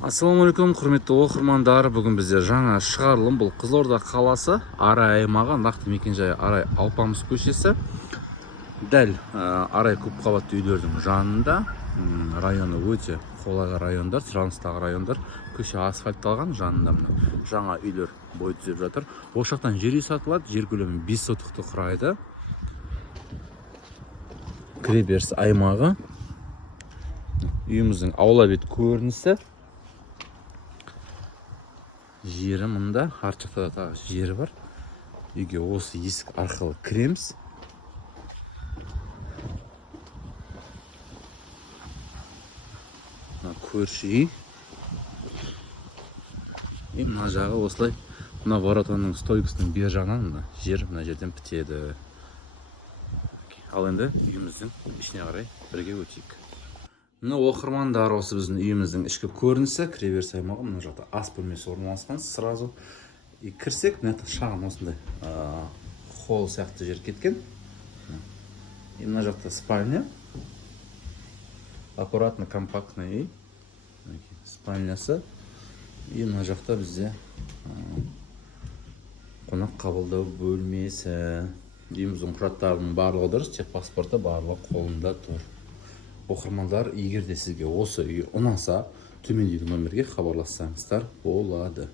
Ассалаумағалейкум, құрметті оқырмандар. Бүгін бізде жаңа шығарылым. Бұл Қызылорда қаласы, Арай аймағы, нақты мекенжайы Арай Алпамыс көшесі. Дәл Арай көпқабатты үйлердің жанында. Районы өте қолайлы райондар, сұраныстағы райондар. Көше асфальтталған, жанында жаңа үйлер бой түзеп жатыр. Осы жақтан жер үй сатылады. Жер көлемі 5 сотықты құрайды. Кіреберіс аймағы. Үйіміздің аула бет көрінісі. Жері мұнда, арт жақта да тағы жері бар. Үйге осы есік арқылы кіреміз. Көрші үй. Мына жағы осылай. Мына воротаның стойкасының бер жағынан мына жер мына жерден бітеді. Ал енді үйіміздің ішіне қарай бірге өтейік. Мына оқырмандар, осы біздің үйіміздің ішкі көрінісі, кіреберіс аймағы. Мына жақта ас бөлмесі орналасқан. Сразу кірсек, мына шағын осындай холл сияқты жер кеткен. Мына жақта спальня. Аккуратно, компактный үй. Спальнясы. И мына жақта бізде қонақ қабылдау бөлмесі. Үйіміздің құжаттарының барлығы дұрыс, техпаспорты барлығы қолында тұр. Оқырмандар, егер де сізге осы үй ұнаса, төмендегі нөмерге хабарлассаңыздар болады.